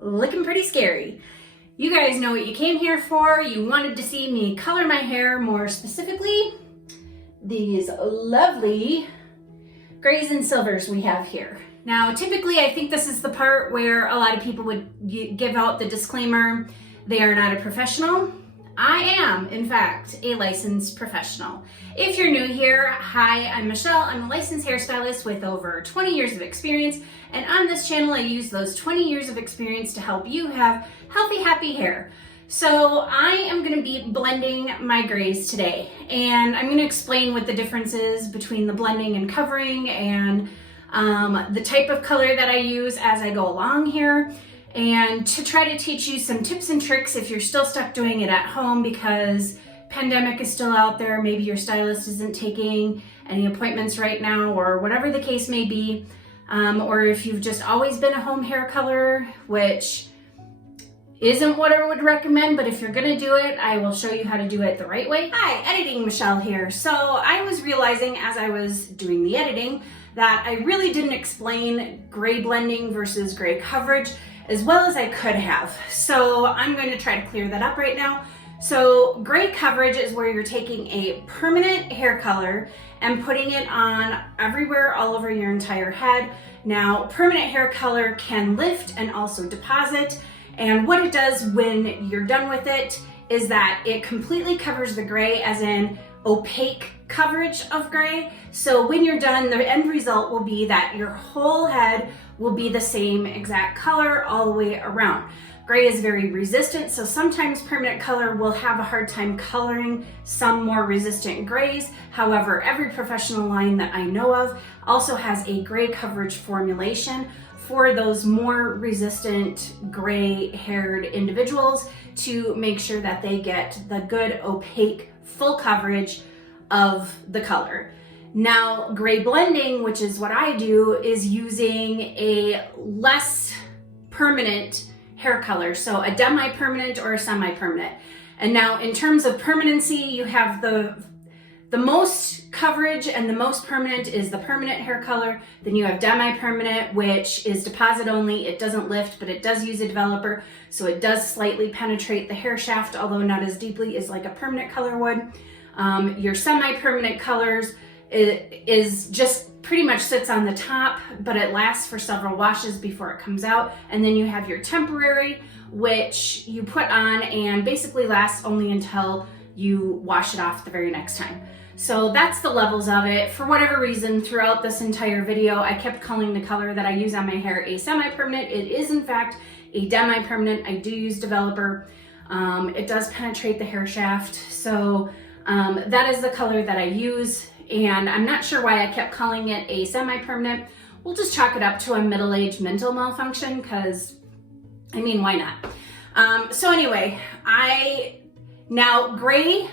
looking pretty scary. You guys know what you came here for. You wanted to see me color my hair, more specifically these lovely grays and silvers we have here. Now, typically, I think this is the part where a lot of people would give out the disclaimer, they are not a professional. I am, in fact, a licensed professional. If you're new here, hi, I'm Michelle. I'm a licensed hairstylist with over 20 years of experience, and on this channel, I use those 20 years of experience to help you have healthy, happy hair. So I am gonna be blending my grays today, and I'm gonna explain what the difference is between the blending and covering and the type of color that I use as I go along here, and to try to teach you some tips and tricks if you're still stuck doing it at home because pandemic is still out there, maybe your stylist isn't taking any appointments right now or whatever the case may be, or if you've just always been a home hair colorer, which isn't what I would recommend, but if you're gonna do it, I will show you how to do it the right way. Hi, Editing Michelle here. So I was realizing as I was doing the editing that I really didn't explain gray blending versus gray coverage as well as I could have. So I'm going to try to clear that up right now. So gray coverage is where you're taking a permanent hair color and putting it on everywhere all over your entire head. Now, permanent hair color can lift and also deposit. And what it does when you're done with it is that it completely covers the gray, as in opaque coverage of gray. So when you're done, the end result will be that your whole head will be the same exact color all the way around. Gray is very resistant, so sometimes permanent color will have a hard time coloring some more resistant grays. However, every professional line that I know of also has a gray coverage formulation for those more resistant gray-haired individuals to make sure that they get the good opaque full coverage of the color. Now, gray blending, which is what I do, is using a less permanent hair color, so a demi-permanent or a semi-permanent. And now in terms of permanency, you have the most coverage and the most permanent is the permanent hair color. Then you have demi-permanent, which is deposit only. It doesn't lift, but it does use a developer, so it does slightly penetrate the hair shaft, although not as deeply as like a permanent color would. Your semi-permanent colors is just pretty much sits on the top, but it lasts for several washes before it comes out. And then you have your temporary, which you put on and basically lasts only until you wash it off the very next time. So that's the levels of it. For whatever reason, throughout this entire video, I kept calling the color that I use on my hair a semi-permanent. It is in fact a demi-permanent. I do use developer. It does penetrate the hair shaft. So that is the color that I use. And I'm not sure why I kept calling it a semi-permanent. We'll just chalk it up to a middle-aged mental malfunction because, I mean, why not? So anyway, now gray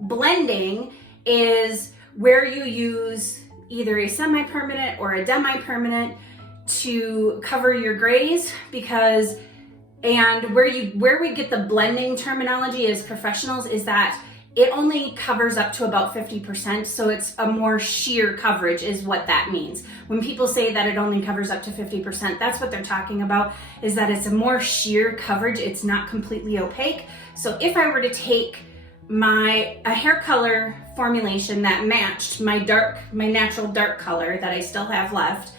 blending is where you use either a semi-permanent or a demi-permanent to cover your grays and where we get the blending terminology as professionals is that it only covers up to about 50%, so it's a more sheer coverage is what that means. When people say that it only covers up to 50%, that's what they're talking about, is that it's a more sheer coverage, it's not completely opaque. So if I were to take a hair color formulation that matched my natural dark color that I still have left,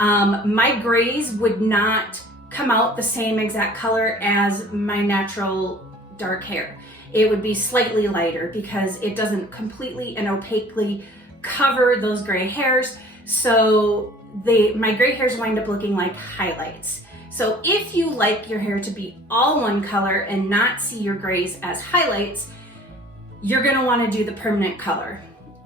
my grays would not come out the same exact color as my natural dark hair. It would be slightly lighter because it doesn't completely and opaquely cover those gray hairs. So my gray hairs wind up looking like highlights. So if you like your hair to be all one color and not see your grays as highlights, you're gonna wanna do the permanent color.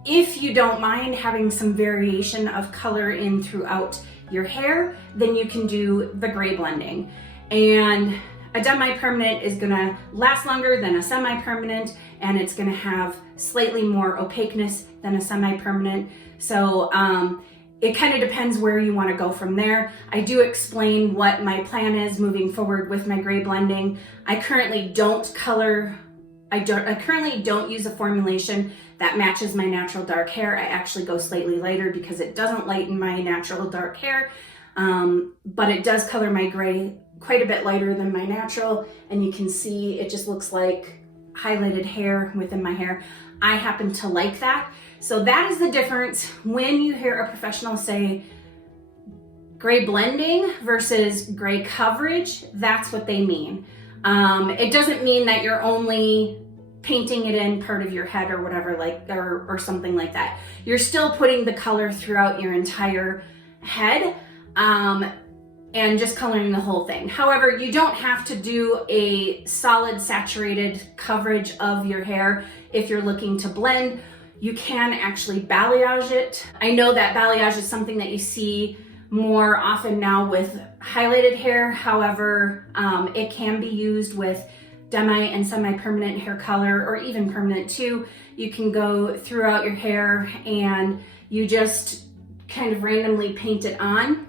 If you don't mind having some variation of color in throughout your hair, then you can do the gray blending. And a demi-permanent is gonna last longer than a semi-permanent, and it's gonna have slightly more opaqueness than a semi-permanent. So it kind of depends where you wanna go from there. I do explain what my plan is moving forward with my gray blending. I currently don't use a formulation that matches my natural dark hair. I actually go slightly lighter because it doesn't lighten my natural dark hair. but it does color my gray quite a bit lighter than my natural, and you can see it just looks like highlighted hair within my hair. I happen to like that. So that is the difference when you hear a professional say gray blending versus gray coverage. That's what they mean. It doesn't mean that you're only painting it in part of your head or whatever, like, or something like that. You're still putting the color throughout your entire head, and just coloring the whole thing. However, you don't have to do a solid saturated coverage of your hair if you're looking to blend. You can actually balayage it. I know that balayage is something that you see more often now with highlighted hair. However, it can be used with demi and semi-permanent hair color, or even permanent too. You can go throughout your hair and you just kind of randomly paint it on.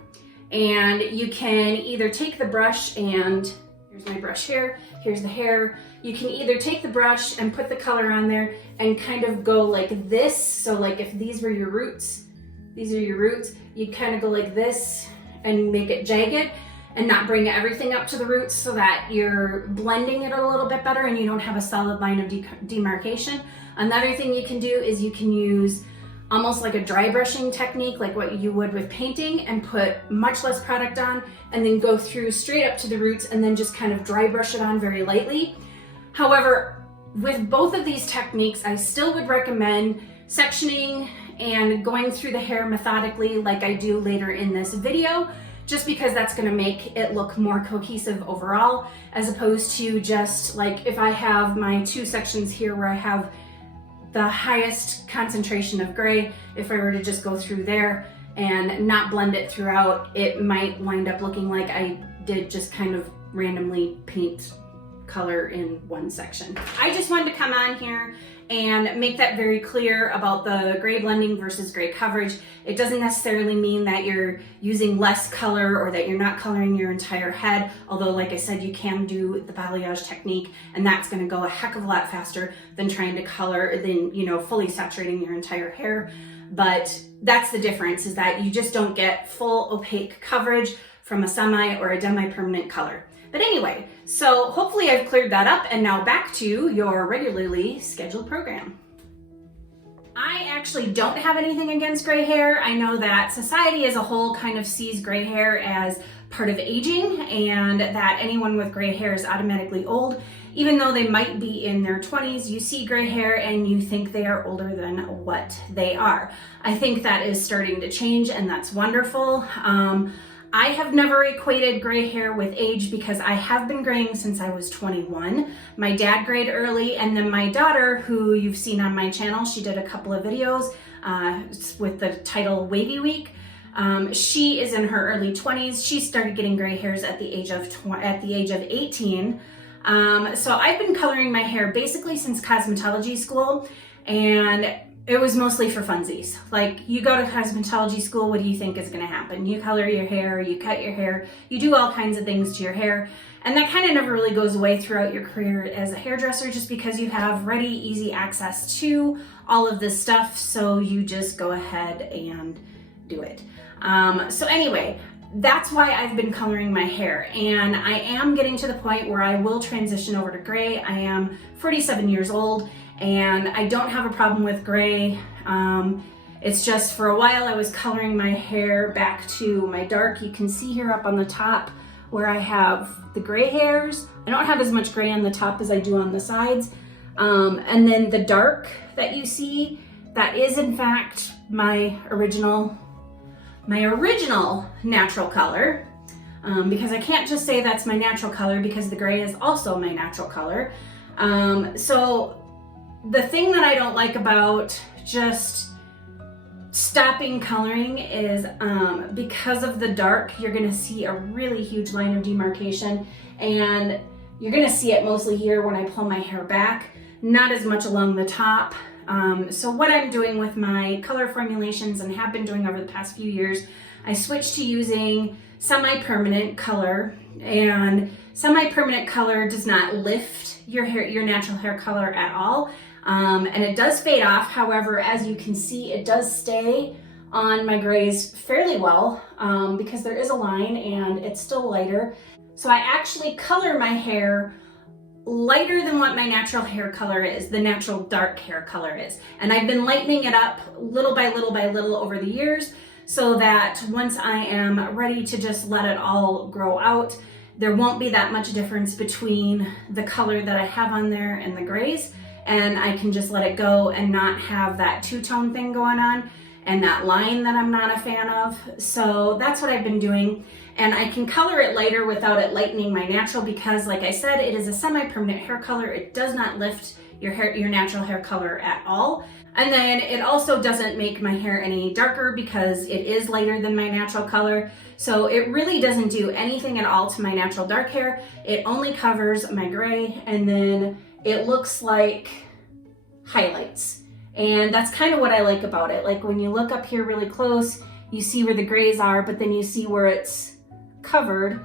And you can either take the brush, and here's my brush here, here's the hair. You can either take the brush and put the color on there and kind of go like this. So like if these were your roots, these are your roots, you kind of go like this and make it jagged and not bring everything up to the roots, so that you're blending it a little bit better and you don't have a solid line of demarcation. Another thing you can do is you can use almost like a dry brushing technique, like what you would with painting, and put much less product on and then go through straight up to the roots and then just kind of dry brush it on very lightly. However, with both of these techniques, I still would recommend sectioning and going through the hair methodically like I do later in this video, just because that's going to make it look more cohesive overall, as opposed to just like if I have my two sections here where I have the highest concentration of gray, if I were to just go through there and not blend it throughout, it might wind up looking like I did just kind of randomly paint color in one section. I just wanted to come on here and make that very clear about the gray blending versus gray coverage. It doesn't necessarily mean that you're using less color or that you're not coloring your entire head, although like I said, you can do the balayage technique, and that's gonna go a heck of a lot faster than trying to color, than, you know, fully saturating your entire hair. But that's the difference, is that you just don't get full opaque coverage from a semi or a demi-permanent color. But anyway, so hopefully I've cleared that up, and now back to your regularly scheduled program. I actually don't have anything against gray hair. I know that society as a whole kind of sees gray hair as part of aging, and that anyone with gray hair is automatically old. Even though they might be in their 20s, you see gray hair and you think they are older than what they are. I think that is starting to change, and that's wonderful. I have never equated gray hair with age, because I have been graying since I was 21. My dad grayed early, and then my daughter, who you've seen on my channel, she did a couple of videos with the title Wavy Week. She is in her early 20s. She started getting gray hairs at the age of 18. So I've been coloring my hair basically since cosmetology school, and it was mostly for funsies. Like, you go to cosmetology school, what do you think is gonna happen? You color your hair, you cut your hair, you do all kinds of things to your hair, and that kind of never really goes away throughout your career as a hairdresser, just because you have ready, easy access to all of this stuff, so you just go ahead and do it. So anyway, that's why I've been coloring my hair, and I am getting to the point where I will transition over to gray. I am 47 years old, and I don't have a problem with gray. It's just for a while I was coloring my hair back to my dark. You can see here up on the top where I have the gray hairs. I don't have as much gray on the top as I do on the sides. And then the dark that you see, that is in fact my original natural color. Because I can't just say that's my natural color, because the gray is also my natural color. So the thing that I don't like about just stopping coloring is because of the dark, you're gonna see a really huge line of demarcation, and you're gonna see it mostly here when I pull my hair back, not as much along the top. So what I'm doing with my color formulations, and have been doing over the past few years, I switched to using semi-permanent color, and semi-permanent color does not lift your hair, your natural hair color at all. And it does fade off. However, as you can see, it does stay on my grays fairly well because there is a line and it's still lighter. So I actually color my hair lighter than what my natural hair color is, the natural dark hair color is. And I've been lightening it up little by little by little over the years so that once I am ready to just let it all grow out, there won't be that much difference between the color that I have on there and the grays, and I can just let it go and not have that two-tone thing going on and that line that I'm not a fan of. So that's what I've been doing. And I can color it lighter without it lightening my natural because, like I said, it is a semi-permanent hair color. It does not lift your hair, your natural hair color at all. And then it also doesn't make my hair any darker because it is lighter than my natural color. So it really doesn't do anything at all to my natural dark hair. It only covers my gray, and then it looks like highlights. And that's kind of what I like about it. Like when you look up here really close, you see where the grays are, but then you see where it's covered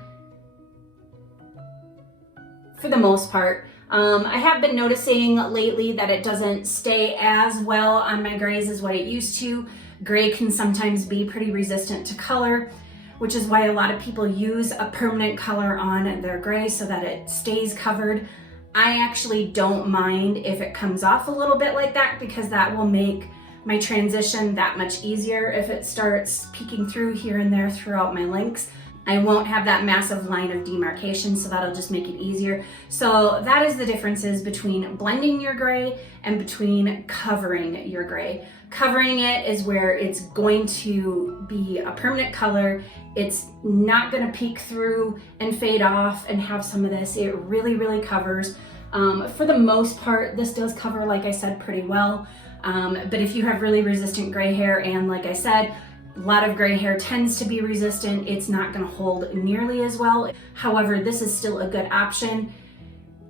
for the most part. I have been noticing lately that it doesn't stay as well on my grays as what it used to. Gray can sometimes be pretty resistant to color, which is why a lot of people use a permanent color on their gray so that it stays covered. I actually don't mind if it comes off a little bit like that because that will make my transition that much easier. If it starts peeking through here and there throughout my lengths, I won't have that massive line of demarcation, so that'll just make it easier. So that is the differences between blending your gray and between covering your gray. Covering it is where it's going to be a permanent color. It's not going to peek through and fade off and have some of this. It really, really covers. For the most part, this does cover, like I said, pretty well. But if you have really resistant gray hair, and like I said, a lot of gray hair tends to be resistant, it's not going to hold nearly as well. However, this is still a good option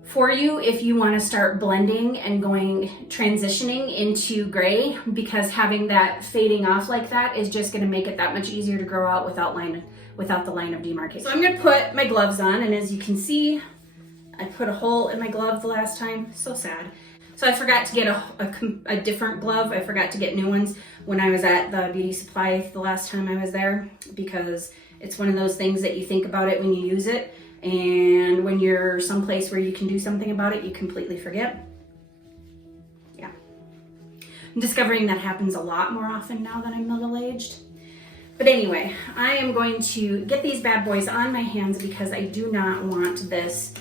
for you if you want to start blending and transitioning into gray, because having that fading off like that is just going to make it that much easier to grow out without the line of demarcation. So I'm going to put my gloves on, and as you can see, I put a hole in my glove the last time. So sad. So I forgot to get a different glove. I forgot to get new ones when I was at the beauty supply the last time I was there, because it's one of those things that you think about it when you use it, and when you're someplace where you can do something about it, you completely forget. Yeah. I'm discovering that happens a lot more often now that I'm middle-aged. But anyway, I am going to get these bad boys on my hands because I do not want this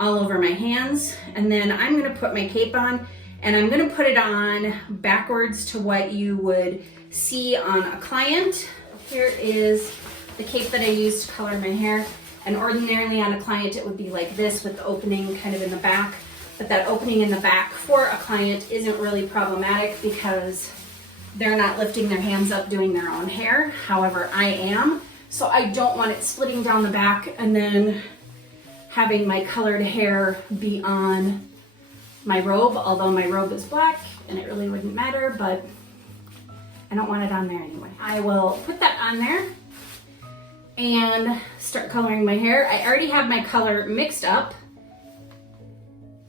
all over my hands. And then I'm going to put my cape on, and I'm going to put it on backwards to what you would see on a client. Here is the cape that I use to color my hair, and ordinarily on a client it would be like this with the opening kind of in the back, but that opening in the back for a client isn't really problematic because they're not lifting their hands up doing their own hair. However, I am, so I don't want it splitting down the back and then having my colored hair be on my robe, although my robe is black and it really wouldn't matter, but I don't want it on there anyway. I will put that on there and start coloring my hair. I already have my color mixed up.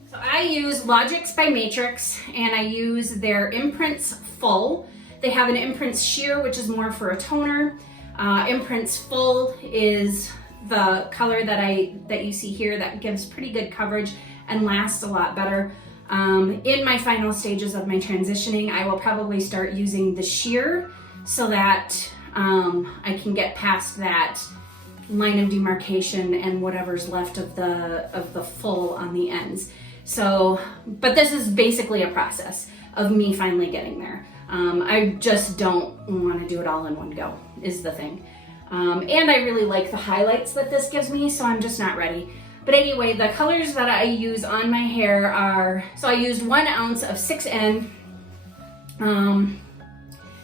So I use Logix by Matrix, and I use their Imprints Full. They have an Imprints Sheer, which is more for a toner. Imprints Full is the color that you see here that gives pretty good coverage and lasts a lot better. In my final stages of my transitioning, I will probably start using the sheer so that I can get past that line of demarcation and whatever's left of the full on the ends. So, but this is basically a process of me finally getting there. I just don't want to do it all in one go, is the thing. And I really like the highlights that this gives me, so I'm just not ready. But anyway, the colors that I use on my hair are, so I used 1 ounce of 6N,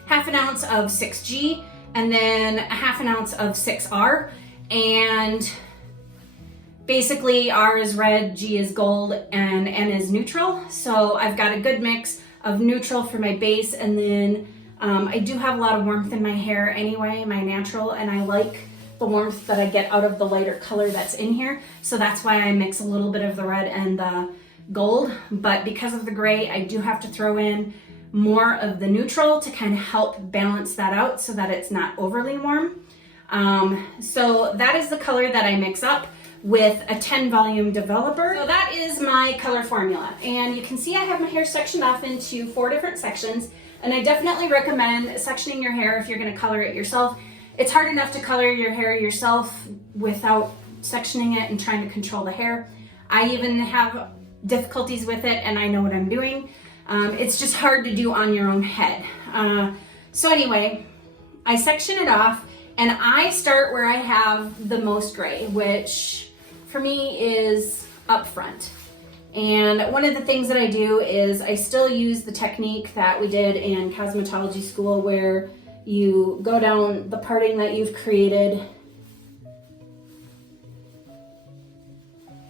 half an ounce of 6G, and then a half an ounce of 6R. And basically R is red, G is gold, and N is neutral. So I've got a good mix of neutral for my base, and then I do have a lot of warmth in my hair anyway, my natural, and I like the warmth that I get out of the lighter color that's in here. So that's why I mix a little bit of the red and the gold. But because of the gray, I do have to throw in more of the neutral to kind of help balance that out so that it's not overly warm. So that is the color that I mix up with a 10 volume developer. So that is my color formula. And you can see I have my hair sectioned off into 4 different sections. And I definitely recommend sectioning your hair if you're gonna color it yourself. It's hard enough to color your hair yourself without sectioning it and trying to control the hair. I even have difficulties with it and I know what I'm doing. It's just hard to do on your own head. So anyway, I section it off and I start where I have the most gray, which for me is up front. And one of the things that I do is I still use the technique that we did in cosmetology school where you go down the parting that you've created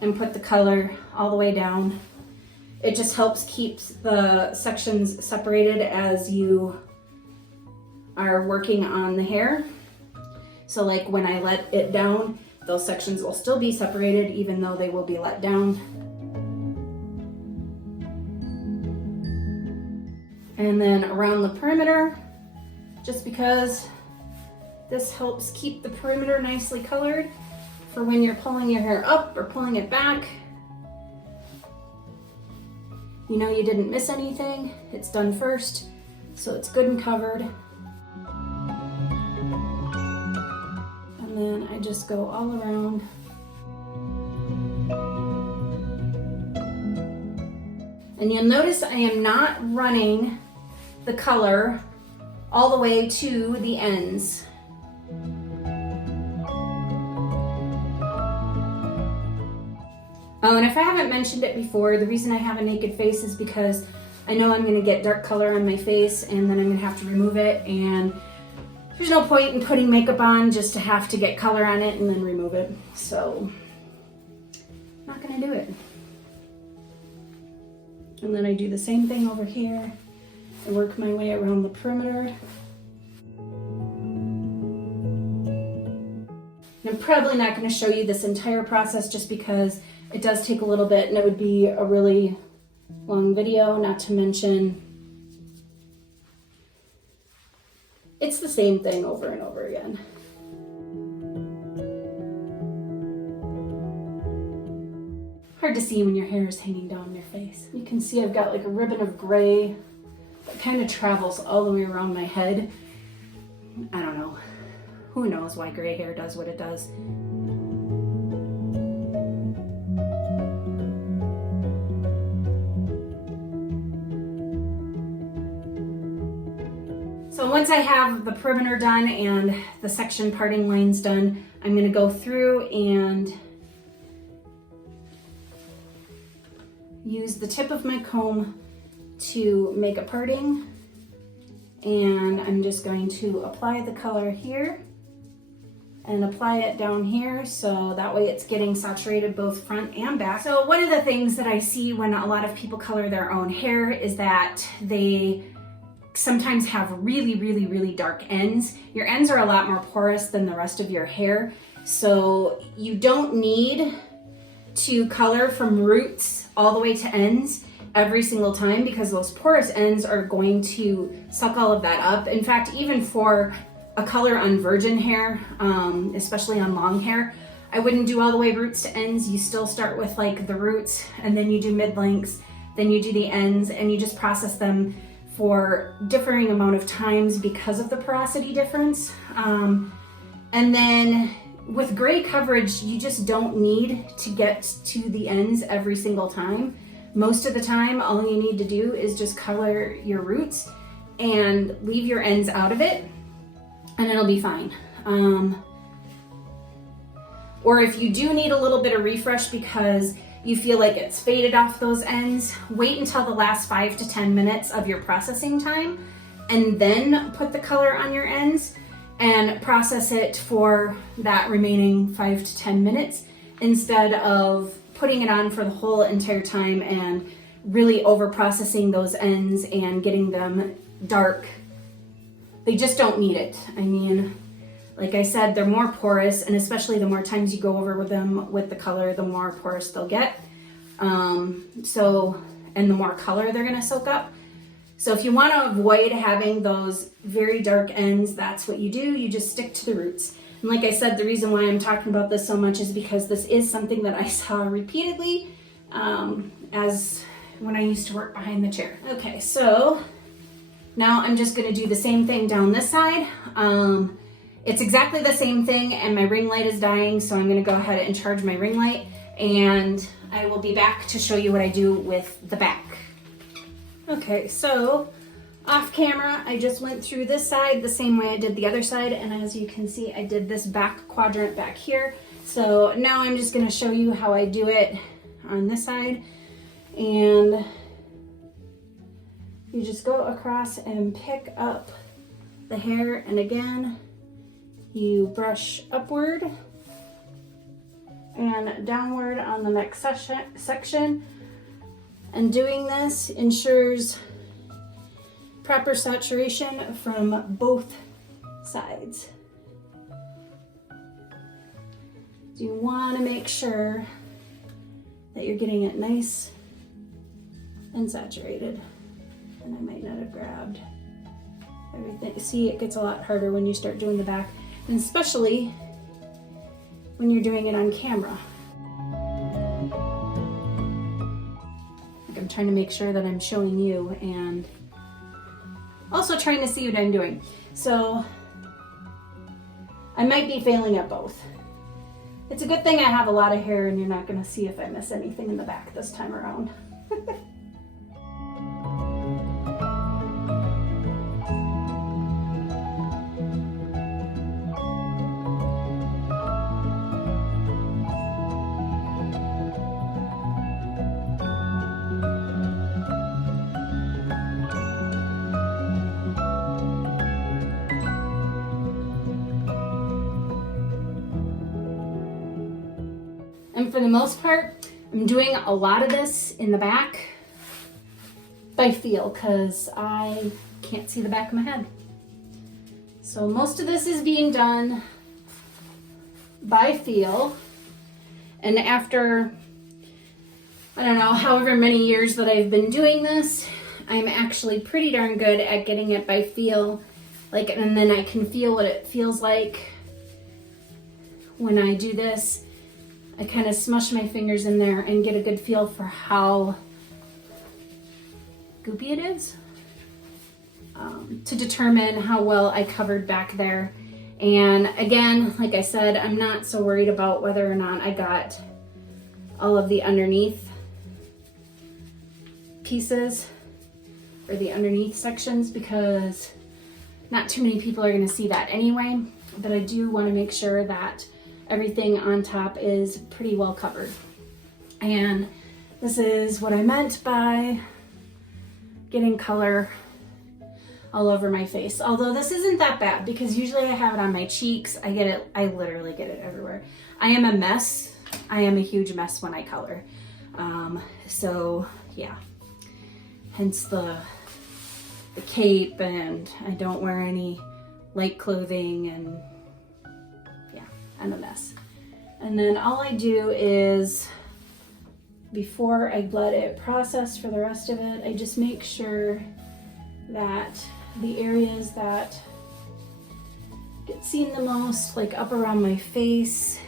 and put the color all the way down. It just helps keep the sections separated as you are working on the hair. So like when I let it down, those sections will still be separated even though they will be let down. And then around the perimeter, just because this helps keep the perimeter nicely colored for when you're pulling your hair up or pulling it back. You know you didn't miss anything. It's done first, so it's good and covered. And then I just go all around. And you'll notice I am not running the color all the way to the ends. Oh, and if I haven't mentioned it before, the reason I have a naked face is because I know I'm gonna get dark color on my face and then I'm gonna have to remove it, and there's no point in putting makeup on just to have to get color on it and then remove it. So, not gonna do it. And then I do the same thing over here. I work my way around the perimeter. And I'm probably not going to show you this entire process just because it does take a little bit and it would be a really long video, not to mention it's the same thing over and over again. Hard to see when your hair is hanging down your face. You can see I've got like a ribbon of gray that kind of travels all the way around my head. I don't know. Who knows why gray hair does what it does. So once I have the perimeter done and the section parting lines done, I'm going to go through and use the tip of my comb to make a parting, and I'm just going to apply the color here and apply it down here so that way it's getting saturated both front and back. So one of the things that I see when a lot of people color their own hair is that they sometimes have really dark ends. Your ends are a lot more porous than the rest of your hair, so you don't need to color from roots all the way to ends every single time because those porous ends are going to suck all of that up. In fact, even for a color on virgin hair, especially on long hair, I wouldn't do all the way roots to ends. You still start with like the roots and then you do mid-lengths, then you do the ends, and you just process them for differing amount of times because of the porosity difference. And then with gray coverage, you just don't need to get to the ends every single time. Most of the time, all you need to do is just color your roots and leave your ends out of it, and it'll be fine. Or if you do need a little bit of refresh because you feel like it's faded off those ends, wait until the last 5 to 10 minutes of your processing time and then put the color on your ends and process it for that remaining 5 to 10 minutes instead of putting it on for the whole entire time and really over processing those ends and getting them dark. They just don't need it. I mean, like I said, they're more porous, and especially the more times you go over with them with the color, the more porous they'll get. And the more color they're gonna soak up. So if you want to avoid having those very dark ends, that's what you do. You just stick to the roots. And like I said, the reason why I'm talking about this so much is because this is something that I saw repeatedly as when I used to work behind the chair. Okay, so now I'm just going to do the same thing down this side. It's exactly the same thing, and my ring light is dying, so I'm going to go ahead and charge my ring light, and I will be back to show you what I do with the back. Okay, so off camera, I just went through this side the same way I did the other side, and as you can see, I did this back quadrant back here. So now I'm just going to show you how I do it on this side, and you just go across and pick up the hair, and again, you brush upward and downward on the next section. And doing this ensures proper saturation from both sides. So you want to make sure that you're getting it nice and saturated. And I might not have grabbed everything. See, it gets a lot harder when you start doing the back, and especially when you're doing it on camera. Like, I'm trying to make sure that I'm showing you and also trying to see what I'm doing. So I might be failing at both. It's a good thing I have a lot of hair and you're not going to see if I miss anything in the back this time around. And for the most part, I'm doing a lot of this in the back by feel because I can't see the back of my head. So most of this is being done by feel. And after, I don't know, however many years that I've been doing this, I'm actually pretty darn good at getting it by feel. Like, and then I can feel what it feels like when I do this. I kind of smush my fingers in there and get a good feel for how goopy it is to determine how well I covered back there. And again, like I said, I'm not so worried about whether or not I got all of the underneath pieces or the underneath sections because not too many people are going to see that anyway, but I do want to make sure that everything on top is pretty well covered. And this is what I meant by getting color all over my face. Although this isn't that bad because usually I have it on my cheeks. I literally get it everywhere. I am a mess. I am a huge mess when I color. So yeah, hence the cape, and I don't wear any light clothing, and I'm a mess. And then all I do is, before I let it process for the rest of it, I just make sure that the areas that get seen the most, like up around my face,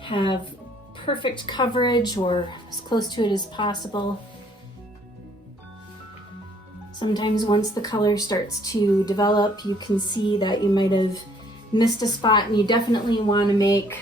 have perfect coverage or as close to it as possible. Sometimes once the color starts to develop, you can see that you might have missed a spot, and you definitely want to make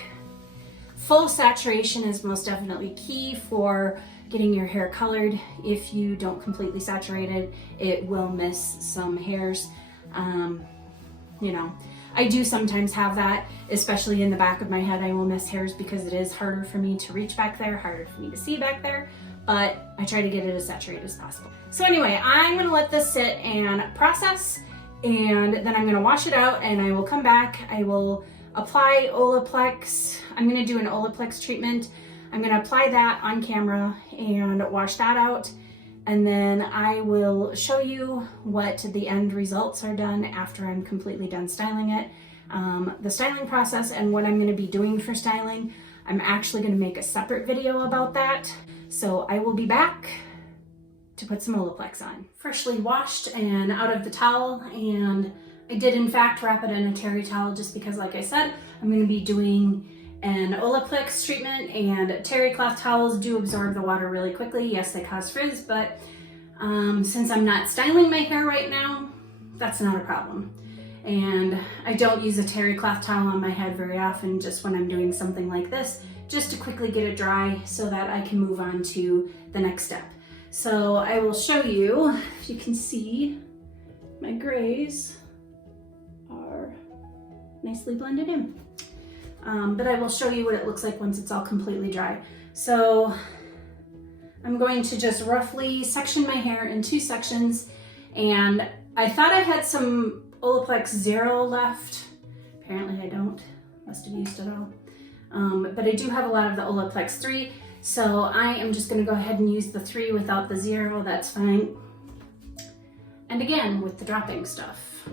full saturation is most definitely key for getting your hair colored. If you don't completely saturate it, it will miss some hairs. You know, I do sometimes have that, especially in the back of my head. I will miss hairs because it is harder for me to reach back there, harder for me to see back there, but I try to get it as saturated as possible. So anyway, I'm going to let this sit and process, and then I'm gonna wash it out and I will come back. I will apply Olaplex. I'm gonna do an Olaplex treatment. I'm gonna apply that on camera and wash that out. And then I will show you what the end results are done after I'm completely done styling it. The styling process and what I'm gonna be doing for styling, I'm actually gonna make a separate video about that. So I will be back to put some Olaplex on. Freshly washed and out of the towel, and I did in fact wrap it in a terry towel just because, like I said, I'm going to be doing an Olaplex treatment, and terry cloth towels do absorb the water really quickly. Yes, they cause frizz, but since I'm not styling my hair right now, that's not a problem. And I don't use a terry cloth towel on my head very often, just when I'm doing something like this, just to quickly get it dry so that I can move on to the next step. So I will show you, if you can see, my grays are nicely blended in. But I will show you what it looks like once it's all completely dry. So I'm going to just roughly section my hair in 2 sections, and I thought I had some Olaplex Zero left. Apparently I don't, must have used it all. But I do have a lot of the Olaplex 3, so I am just gonna go ahead and use the 3 without the 0, that's fine. And again, with the dropping stuff.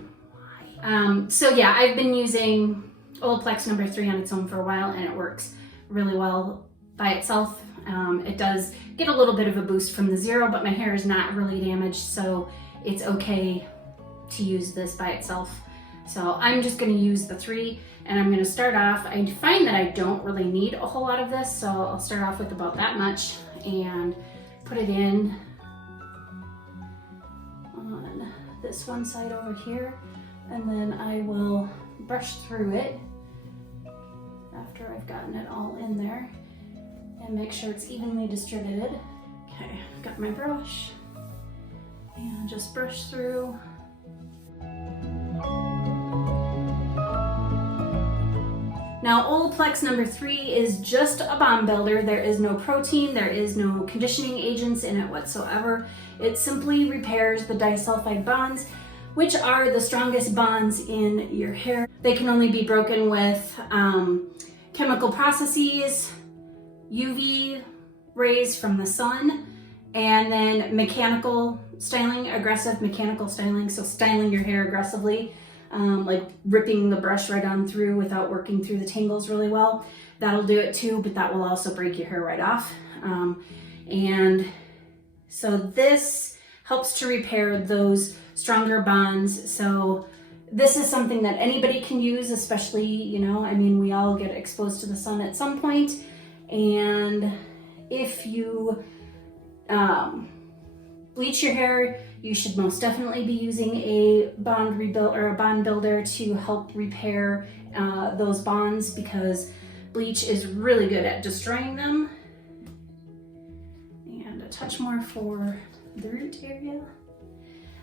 So yeah, I've been using Olaplex number 3 on its own for a while, and it works really well by itself. It does get a little bit of a boost from the 0, but my hair is not really damaged, so it's okay to use this by itself. So I'm just going to use the 3, and I'm going to start off. I find that I don't really need a whole lot of this, so I'll start off with about that much and put it in on this one side over here, and then I will brush through it after I've gotten it all in there and make sure it's evenly distributed. Okay, I've got my brush and just brush through. Now, Olaplex number 3 is just a bond builder. There is no protein, there is no conditioning agents in it whatsoever. It simply repairs the disulfide bonds, which are the strongest bonds in your hair. They can only be broken with chemical processes, UV rays from the sun, and then mechanical styling, aggressive mechanical styling, so styling your hair aggressively. Like ripping the brush right on through without working through the tangles really well. That'll do it too, but that will also break your hair right off. And so this helps to repair those stronger bonds. So this is something that anybody can use, especially, you know, I mean, we all get exposed to the sun at some point. And if you bleach your hair, you should most definitely be using a bond rebuild or a bond builder to help repair those bonds, because bleach is really good at destroying them. And a touch more for the root area.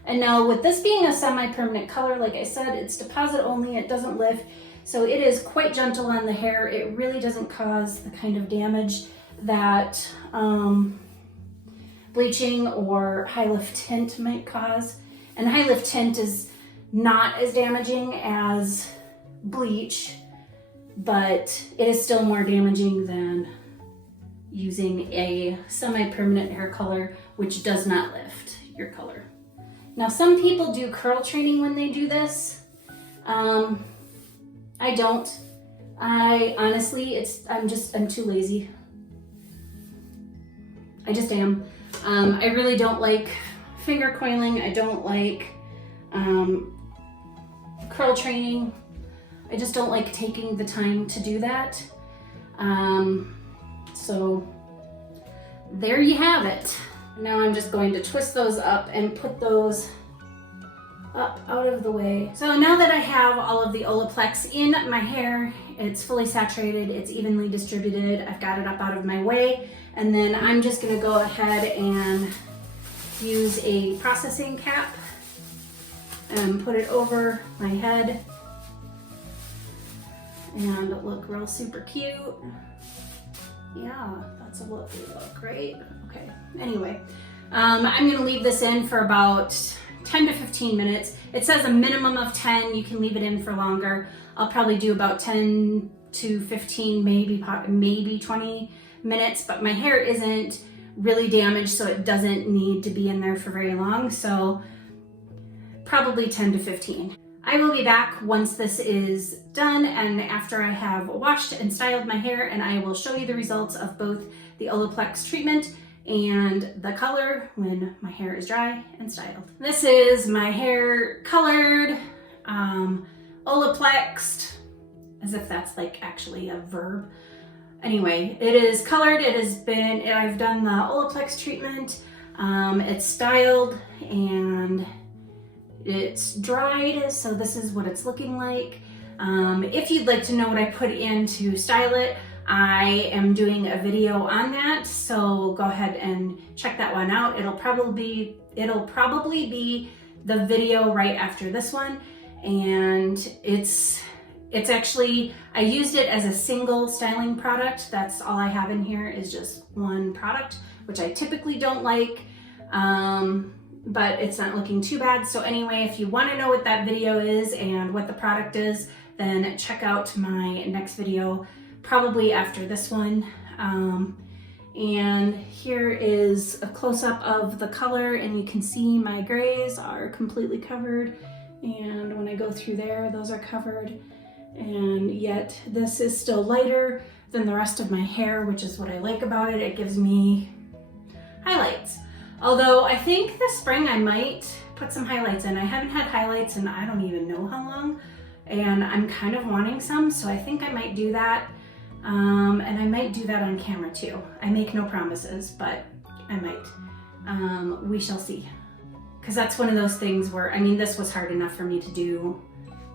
And now with this being a semi-permanent color, like I said, it's deposit only, it doesn't lift, so it is quite gentle on the hair. It really doesn't cause the kind of damage that bleaching or high lift tint might cause. And high lift tint is not as damaging as bleach, but it is still more damaging than using a semi-permanent hair color, which does not lift your color. Now, some people do curl training when they do this. I don't. I honestly, I'm too lazy. I just am. I really don't like finger coiling. I don't like curl training. I just don't like taking the time to do that. So there you have it. Now I'm just going to twist those up and put those up out of the way. So now that I have all of the Olaplex in my hair, it's fully saturated, it's evenly distributed, I've got it up out of my way, and then I'm just gonna go ahead and use a processing cap and put it over my head and look real super cute. Yeah, that's a lovely look, right? Okay, anyway, I'm gonna leave this in for about 10 to 15 minutes. It says a minimum of 10, you can leave it in for longer. I'll probably do about 10 to 15, maybe 20 minutes, but my hair isn't really damaged, so it doesn't need to be in there for very long, so probably 10 to 15. I will be back once this is done and after I have washed and styled my hair, and I will show you the results of both the Olaplex treatment and the color when my hair is dry and styled. This is my hair colored, Olaplexed, as if that's like actually a verb. Anyway, it is colored. I've done the Olaplex treatment. It's styled and it's dried, so this is what it's looking like. If you'd like to know what I put in to style it, I am doing a video on that, so go ahead and check that one out. It'll probably be the video right after this one, and it's actually, I used it as a single styling product. That's all I have in here is just one product, which I typically don't like, but it's not looking too bad. So anyway, if you want to know what that video is and what the product is, then check out my next video, probably after this one. And here is a close-up of the color, and you can see my grays are completely covered, and when I go through there, those are covered. And yet this is still lighter than the rest of my hair, which is what I like about it. It gives me highlights. Although I think this spring I might put some highlights in. I haven't had highlights in I don't even know how long, and I'm kind of wanting some, so I think I might do that. And I might do that on camera too. I make no promises, but I might. We shall see. Because that's one of those things where, I mean, this was hard enough for me to do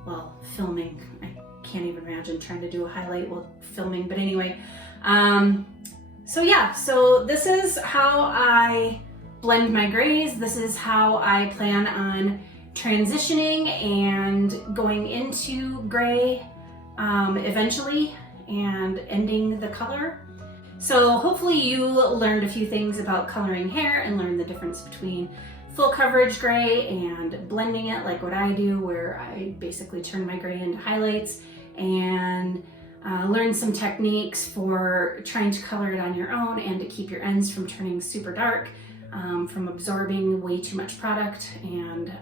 while filming. I can't even imagine trying to do a highlight while filming, but anyway. So yeah, so this is how I blend my grays. This is how I plan on transitioning and going into gray eventually and ending the color. So hopefully you learned a few things about coloring hair and learned the difference between full coverage gray and blending it like what I do, where I basically turn my gray into highlights, and learn some techniques for trying to color it on your own and to keep your ends from turning super dark, from absorbing way too much product, and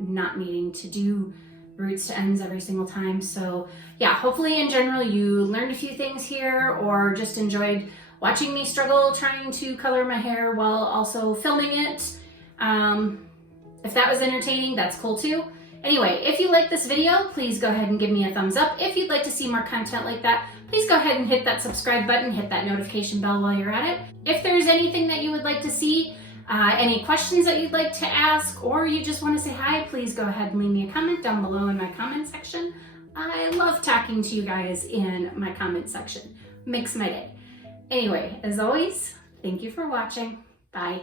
not needing to do roots to ends every single time. So yeah, hopefully in general you learned a few things here, or just enjoyed watching me struggle trying to color my hair while also filming it. If that was entertaining, that's cool too. Anyway, if you like this video, please go ahead and give me a thumbs up. If you'd like to see more content like that, please go ahead and hit that subscribe button, hit that notification bell while you're at it. If there's anything that you would like to see, any questions that you'd like to ask, or you just want to say hi, please go ahead and leave me a comment down below in my comment section. I love talking to you guys in my comment section. Makes my day. Anyway, as always, thank you for watching. Bye.